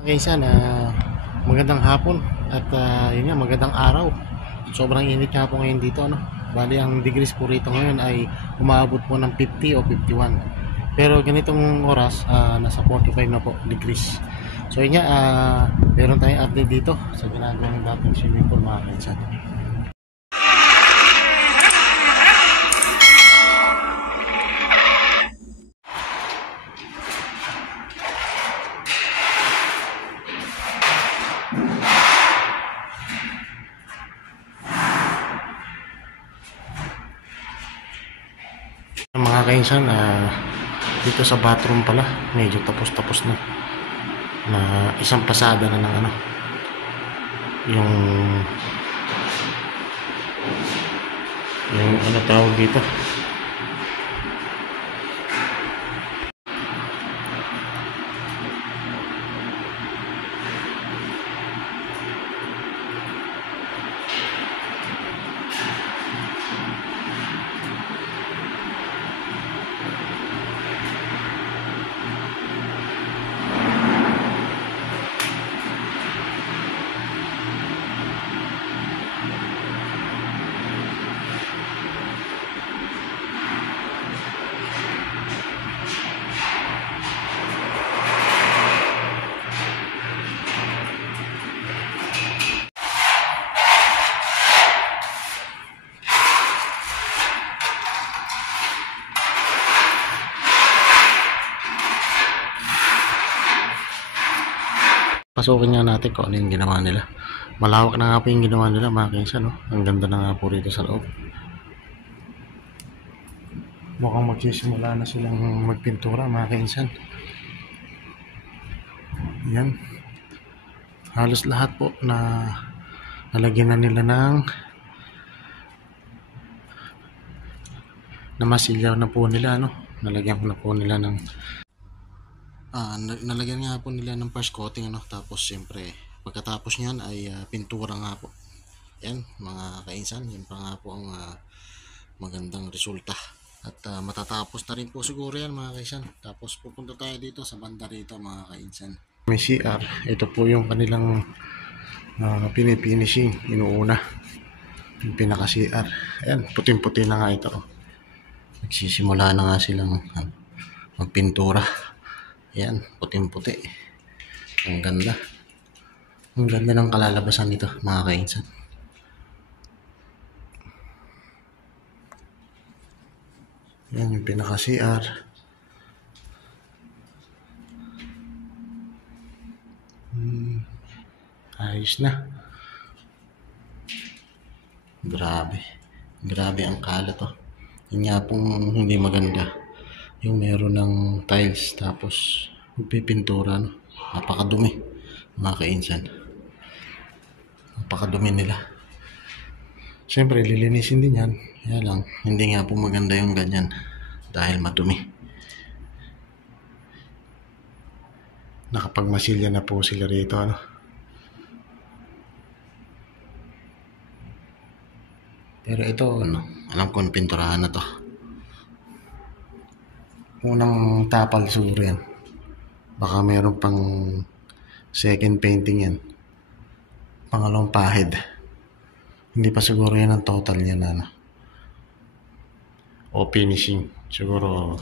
Kaysan, magandang hapon at yun nga, magandang araw. Sobrang init nga po ngayon dito, ano. Bali ang degrees po rito ngayon ay umaabot po ng 50 o 51. Pero ganitong oras, nasa 45 na po degrees. So yun nga, meron tayong update dito sa ginagawa ng dating swimming pool, mga kaysan. Mga kaysan, dito sa bathroom pala medyo tapos na isang pasada na ng ano, yung ano tawag dito, pasukin nga natin kung ano yung ginawa nila. Malawak na nga po yung ginawa nila, mga kaysan, no? Ang ganda na nga po rito sa loob. Mukhang magsisimula na silang magpintura, mga kaysan. Yan, halos lahat po na nalagyan na nila ng namasilyaw na po nila, no? Nalagyan na po nila ng nalagyan nga po nila ng first coating, ano? Tapos siyempre pagkatapos niyan ay pintura nga po. Yan, mga kainsan, yan pa nga po ang magandang resulta. At matatapos na rin po siguro yan, mga kainsan. Tapos pupunta tayo dito sa banda rito, mga kainsan. May CR, ito po yung kanilang pinifinishing, inuuna yung pinaka CR. Ayan, puting-puti na nga ito. Nagsisimula na nga silang magpintura. Ayan, puting-puti. Ang ganda. Ang ganda ng kalalabasan nito, mga kainsan. Ayan yung pinaka CR. Ayos na. Grabe ang kalat, oh. Yun nga pong hindi maganda, yung meron ng tiles tapos magpipintura, no? Napakadumi, mga kainsan. Napakadumi nila. Siyempre lilinisin din yan, kaya lang hindi nga po maganda yung ganyan dahil madumi. Nakapagmasilya na po sila rito, ano? Pero ito, ano, alam ko pinturahan na to. Unang tapal siguro yan. Baka meron pang second painting yan. Pangalawang pahid. Hindi pa siguro yan ang total niya na, ano, o finishing. Siguro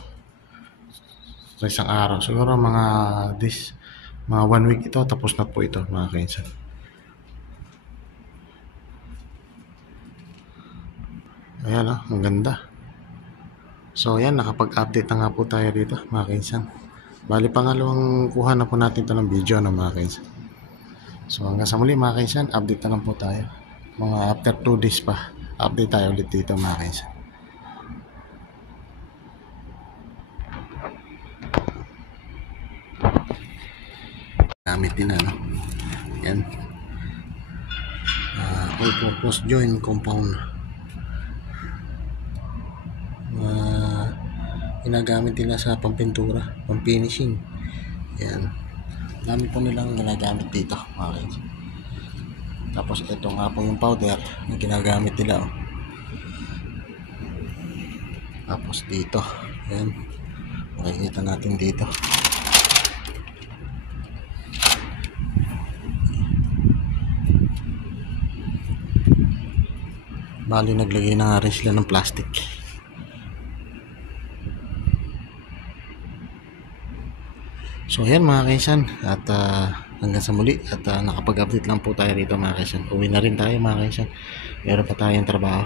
sa isang araw. Siguro mga 1 week ito. Tapos na po ito, mga kainsan. Ayan, oh, ang ganda. So yan, nakapag-update na nga po tayo dito, mga kainsan. Bali pangalawang kuha na po natin ito ng video, no, mga kainsan. So hanggang sa muli, mga kainsan, update na lang po tayo. Mga after 2 days pa, update tayo ulit dito, mga kainsan. Gamit din, ano. Yan. All-purpose joint compound. Ginagamit nila sa pampintura, pamfinishing. Yan, dami po nilang ginagamit dito, mga kainsan. Tapos ito nga po yung powder na ginagamit nila, oh. Tapos dito, yan, makikita natin dito Bali naglagay na nga rin sila ng plastic. So ayan mga kaisan, at hanggang sa muli, at nakapag-update lang po tayo rito mga kaisan. Uwi na rin tayo mga kaisan, meron pa tayong trabaho.